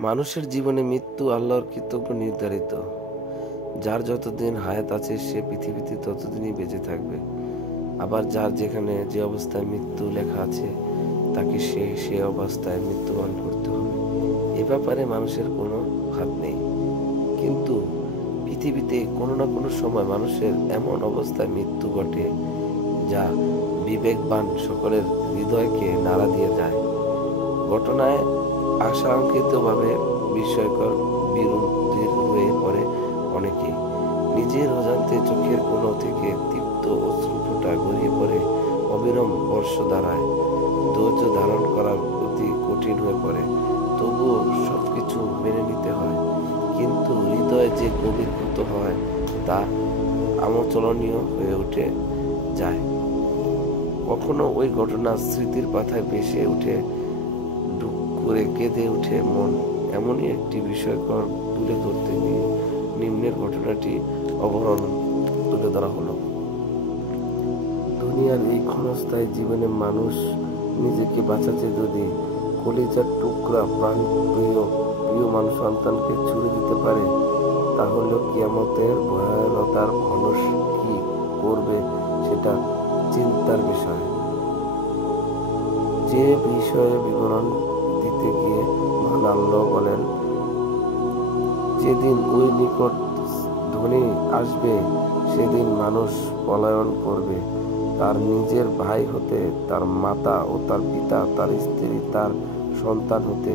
মানুষের জীবনে মৃত্যু আল্লাহর কৃতজ্ঞ নির্ধারিত। যার যতদিন হায়াত আছে সে পৃথিবীতে ততদিনই বেঁচে থাকবে। আবার যার যেখানে যে অবস্থায় মৃত্যু লেখা আছে তাকে সে অবস্থায় মৃত্যুবরণ করতে হবে। এ ব্যাপারে মানুষের কোনো হাত নেই। কিন্তু পৃথিবীতে কোনো না কোনো সময় মানুষের এমন অবস্থায় মৃত্যু ঘটে যা বিবেকবান সকলের হৃদয়কে নাড়া দিয়ে যায়। ঘটনায় আশঙ্কিতভাবে বিস্ময়কর বিরুদ্ধের হয়ে পড়ে অনেকেই। নিজের অজান্তে চোখের কোণ থেকে তীব্র অশ্রুফোঁটা গড়িয়ে পড়ে অবিরাম বর্ষধারায়। ধৈর্য ধারণ করা অতি কঠিন হয়ে পড়ে, তবুও সবকিছু মেনে নিতে হয়। কিন্তু হৃদয়ে যে গভীর ক্ষত হয় তা আমোচলনীয় হয়ে উঠে যায়। কখনো ওই ঘটনা স্মৃতির পাতায় ভেসে উঠে, দুঃখ করে কেঁদে উঠে মন। এমনই একটি বিষয়কর তুলে ধরতে নিয়ে নিম্নের ঘটনাটি অবলম্বন তুলে ধরা হলো। দুনিয়ার এই ক্ষণস্থায়ী জীবনে মানুষ নিজেকে বাঁচাতে যদি কলিজার টুকরা প্রাণ প্রিয় মানুষ সন্তানকে ছুড়ে দিতে পারে, তাহলে কিয়ামতের ভয়ানতার মানুষ কি করবে সেটা চিন্তার বিষয়। যে বিষয়ে বিবরণ দিতে গিয়ে মহান আল্লাহ বলেন, যেদিন ওই নিকট ধ্বনি আসবে সেদিন মানুষ পলায়ন করবে, তার নিজের ভাই হতে, তার মাতা ও তার পিতা, তার স্ত্রী, তার সন্তান হতে।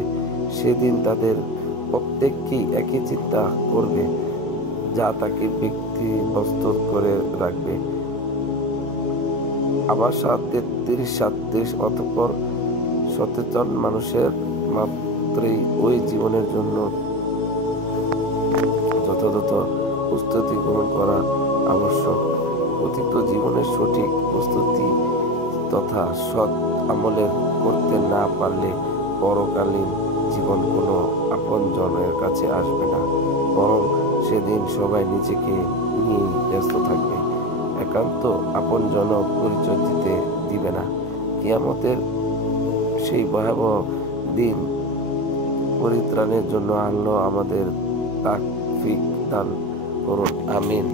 সেদিন তাদের প্রত্যেককেই একই চিন্তা করবে, যা তাকে ব্যক্তিব্যস্ত করে রাখবে। আবাসা 33-37। অতঃপর সচেতন মানুষের মাত্রই ওই জীবনের জন্য যথাযথ প্রস্তুতি গ্রহণ করা আবশ্যক। অতীত জীবনের সঠিক প্রস্তুতি তথা সৎ আমলের করতে না পারলে পরকালীন জীবন কোনো আপনজনের কাছে আসবে না, বরং সেদিন সবাই নিজেকে নিয়েই ব্যস্ত থাকবে, একান্ত আপনজন পরিচয় দিবে না। কিয়ামতের সেই ভয়াবহ দিন পরিত্রাণের জন্য আল্লাহ আমাদের তাওফিক দান করুন, আমিন।